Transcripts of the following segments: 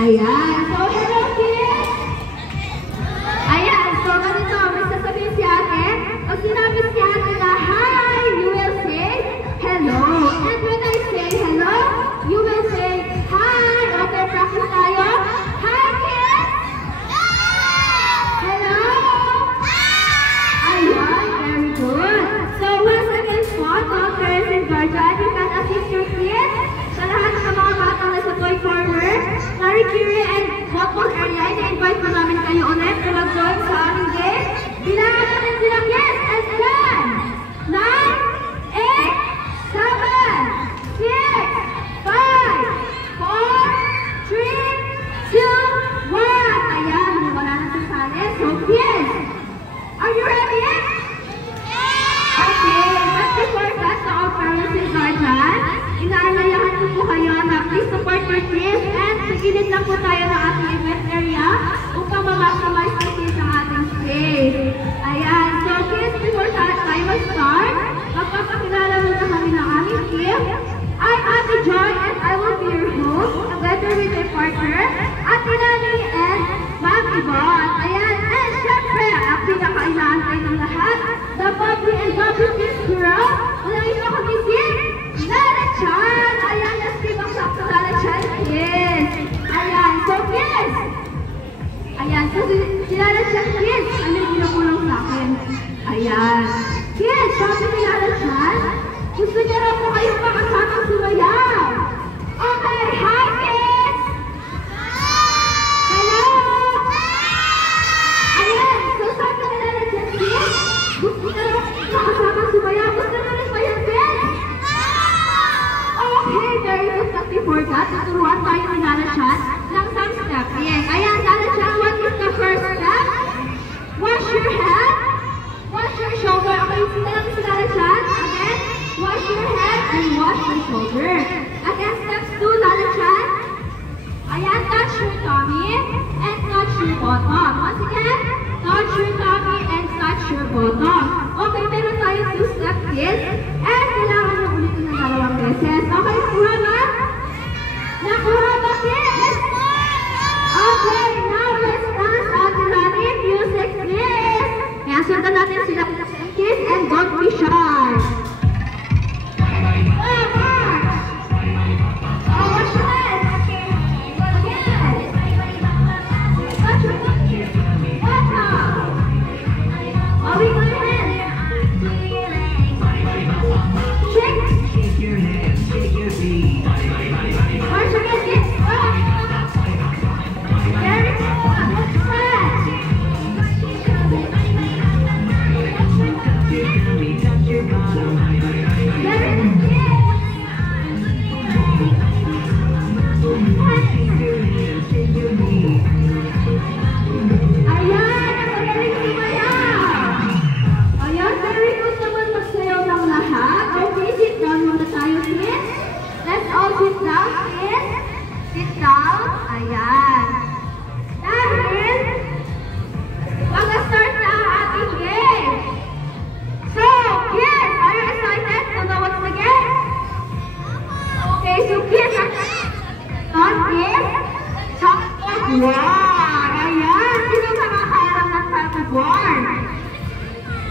Ayan. So, hello kids! Ayan. So, ganito. May sasabihin si ate. Pag sinabi si ate na, hi, you will say, hello. And when I say hello, you will say, hi. Okay, practice tayo. Hi, kids! Hello! Ayan. Very good. So, once again po, to all parents and guardians, you can assist your kids sa lahat ng mga batang nasa toy corner, Marie Curie and football area. I-invite po namin kayo ulit na mag-join sa aming game. Bilangan natin sila kids and 10, 9, 8, 7, 6, 5, 4, 3, 2, 1. Ayan, wala na sa sali. So kids, are you ready? Okay, but before that, to all parents and guardians, inaalayahan ko po kayo na please support your kids and sa gilid lang po tayo ng ating event area upang ma-maximize po kids ang ating space. Ayan, so kids, before tayo mag-start, magpapakilala muna kami ng aming team. I'm Ate Joy and I will be your host together with my partner, Ate Lani and Ma'am Yvonne. Ayan, and syempre, ang pinaka-inaantay ng lahat, the bubbly and bubbly kids girl. Unahin mo kami si Lala Chan! Ayan, nasibang sakto Lala Chan, kids! Ayan, so kids! Ayan, so si Lala Chan, kids, ano yung pinakulang sa akin? Ayan. Kids, sabi ni Lala Chan, gusto niya raw po kayong makasamang sumayaw. Okay, hi kids! Hello! Ayan, so sabi ni Lala Chan, kids, gusto niya raw makasamang sumayaw. Gusto niya rin ba yan, kids? Okay, very good. But before that, tuturuan tayo ni Lala Chan ng some steps. Yes. Ayan, Lala Chan, what is the first step? Wash your head. Wash your shoulder. Okay, sila lang si Lala Chan. Again, wash your head and wash your shoulder. Again, steps 2, Lala Chan. Ayan, touch your tummy and touch your bottom. Once again, touch your tummy and touch your bottom. Okay, meron tayo 2 steps, kids. And kailangan mo ulitin ng 2 beses. Okay, nakuha ba? Nakuha ba, kids? Okay, now let's dance on the running music, please. Kaya sundan natin sila, kids, and don't be shy.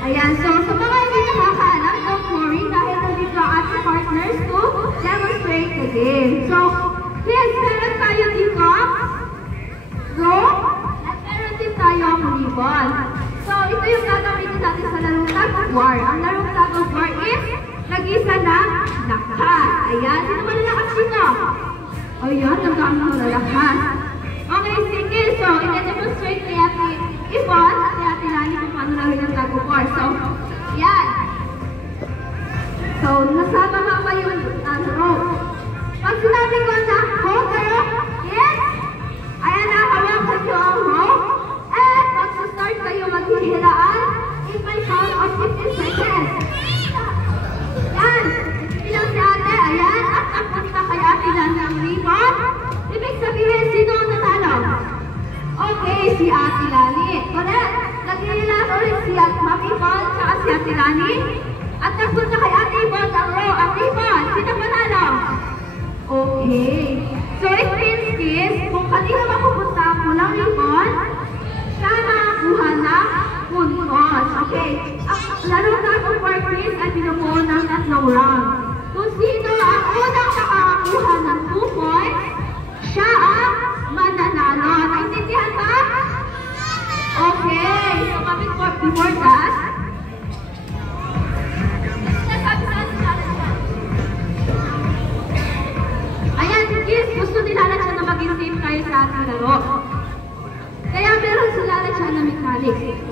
Ayan, so sa mga hindi nakakaalam, don't worry, dahil nandito ang ating partners to demonstrate the game. So, kids, meron tayo dito rope at meron din tayo ang ribbon. So, ito yung gagamitin natin sa larong tag of war. Ang larong tag of war is nag-isa ng lakas. Ayan, sino ba nalakas dito? Ayan, nagkano na lakas. Okay, sige. So, i-demonstrate ni Ate Yvonne at ni Ate Lani kung paano lawin ang tag of war. So, yan. So, nasama nga ba yung rope? Pag sinabi ko na hold the rope, yes? Ayan na, hawakan nyo ang rope. And pag-start kayo maghihilaan, in my count of 15 seconds. Yan. Bilang si Ate, ayan. At napunta kay Ate Lani ang ribbon. Ibig sabihin, sino ang nanalo? Okay, si Ate Lani. Correct. Naghihilaan ulit si Ma'am Yvonne at si Ate Lani. At napunta kay Ate Yvonne ang ribbon. Sino manalo? Okay. So it means this, kung kanino Okay. Ang laro natin for quiz ay binubuo ng 3 rounds. Kung sino ang unang nakakakuha ng 2 points, siya ang mananalo. Naintindihan ba? Okay. So, before that, ayan, kids, gusto nila na siya na maging safe kayo sa ating laro. Kaya meron sila na siya na mechanics.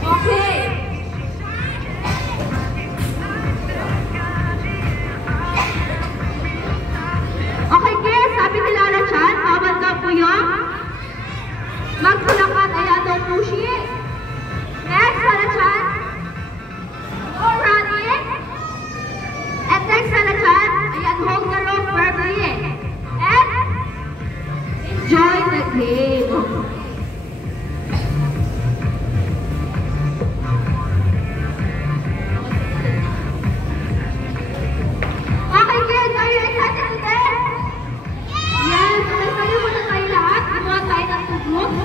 Okay. Okay, kids, sabi nila na siya, bawal daw po yung magtulakan, ayan daw po siya. Next, Alachan. Go running. And next, Alachan. Ayan, hold the rope firmly. And enjoy the game. Okay, kids. Are you excited today? Yes. Okay, kayo muna tayo lahat. Gumawa tayo ng 2 groups.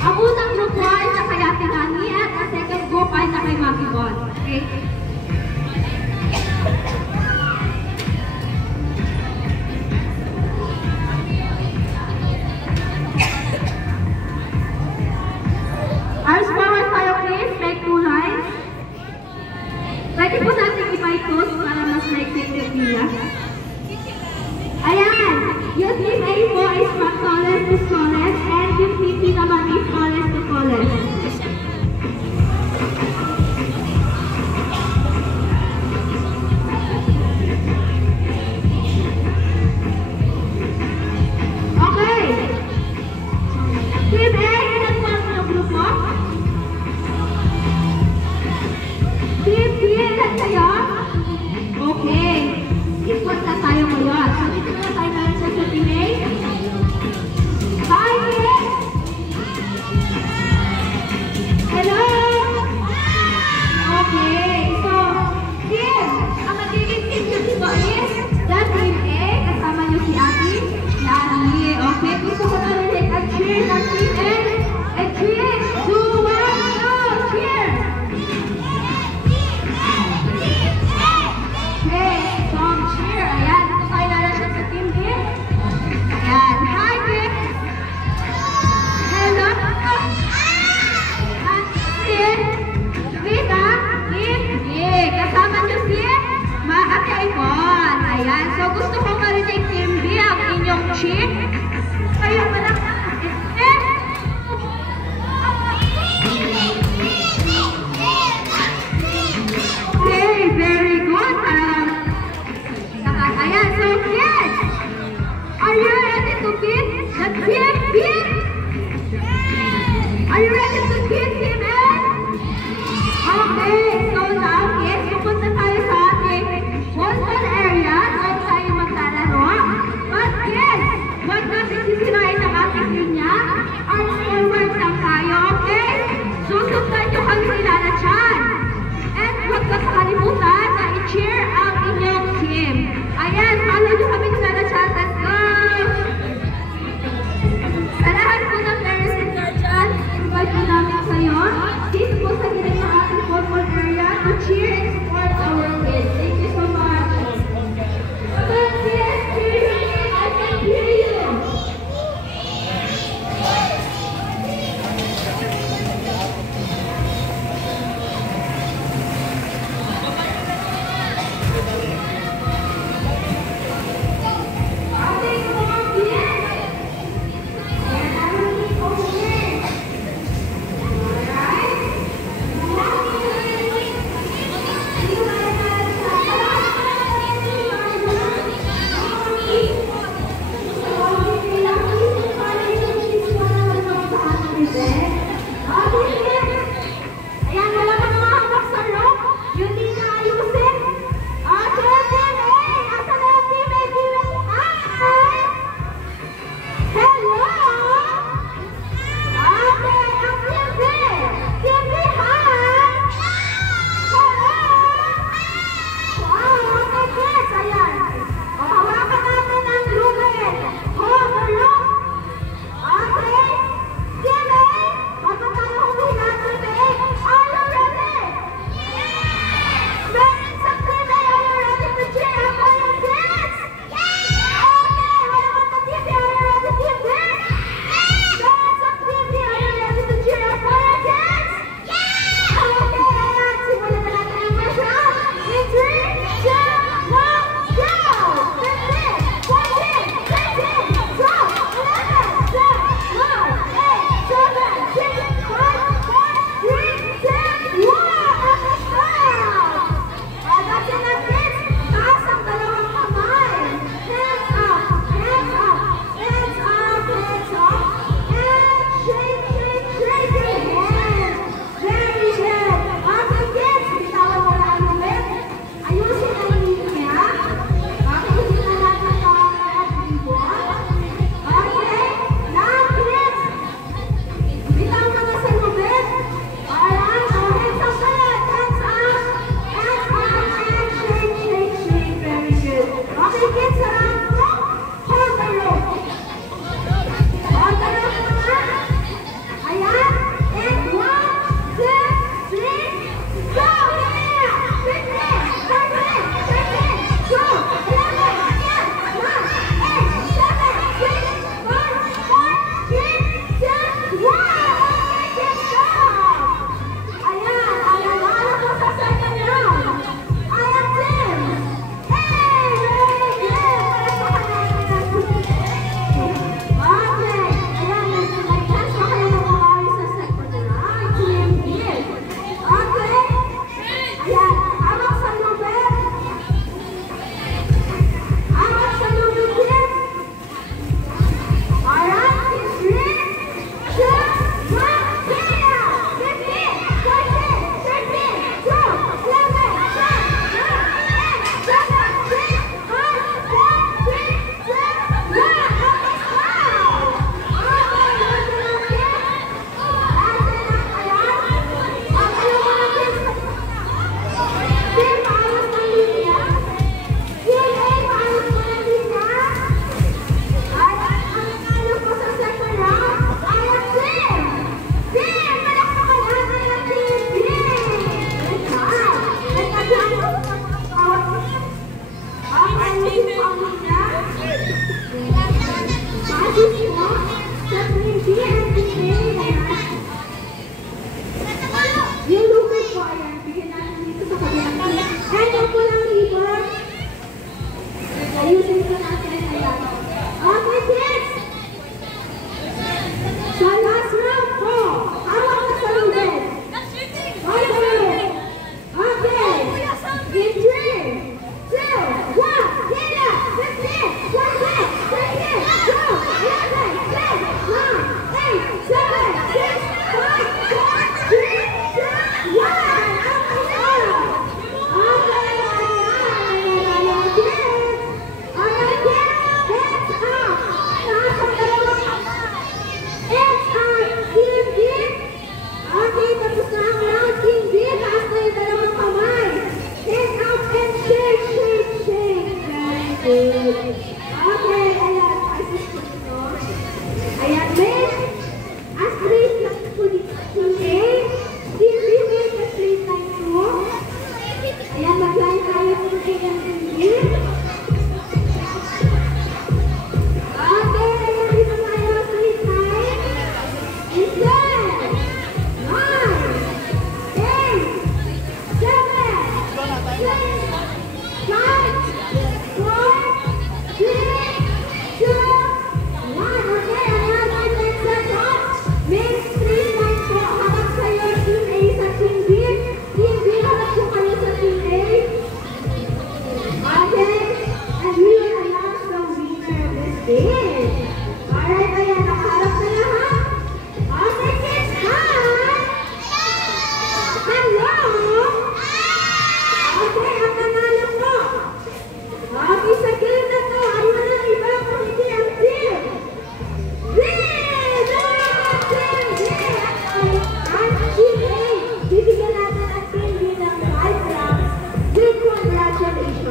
Ang unang group ay na kay Ate Nani at ang second group ay na kay Mami Bon. Okay?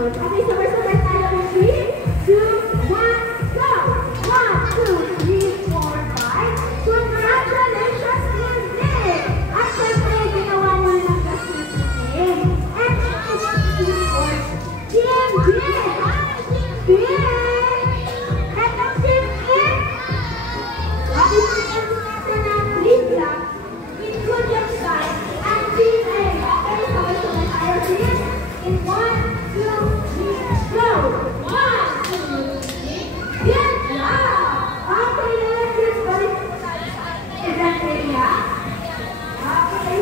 yun. Okay, sabay-sabay tayo. 3, 2, 1, go! 1, 2, 3, 4, 5. Congratulations, Nick! At syempre, ginawa nyo lang kasi sa team. And Team Nick! Team! And ang Team Nick! Okay, natin ang lead lang. In good and side. And Team A. Okay, sabay-sabay tayo. In 1, 2, 3, go! 1, 2, 3. Good job! Okay, let's balik po tayo sa event area. Okay,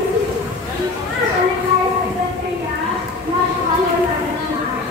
balik tayo sa event area. Mas-follow lang naman.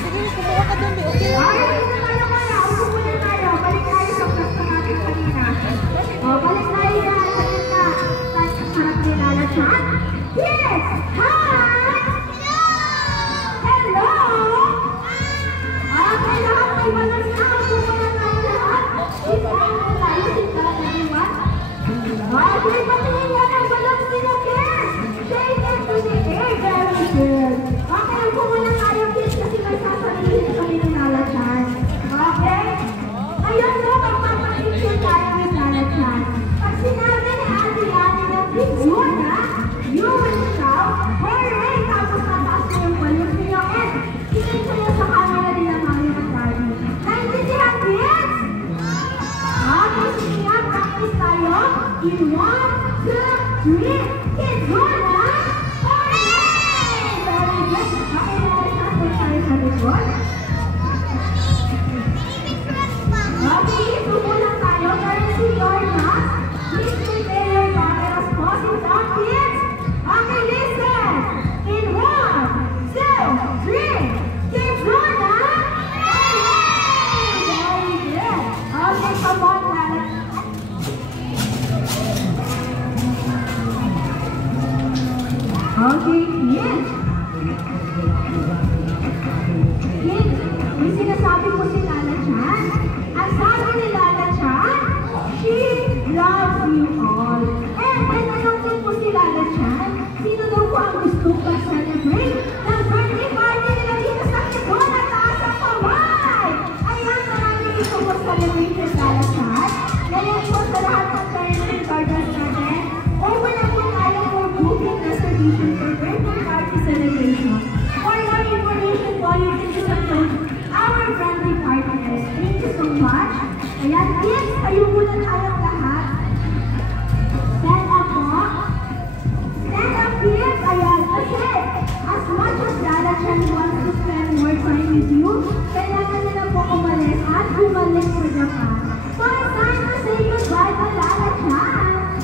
Sige, kumuha ka doon. Okay. Ay, hindi na tayo. Upo muna tayo. Balik tayo sa class natin kanina.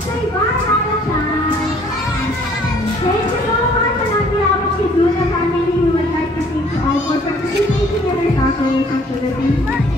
say bye, Aya-chan. Thank you so much, and on behalf of the Luna family, we would like to thank you all for participating in our Saturday activities.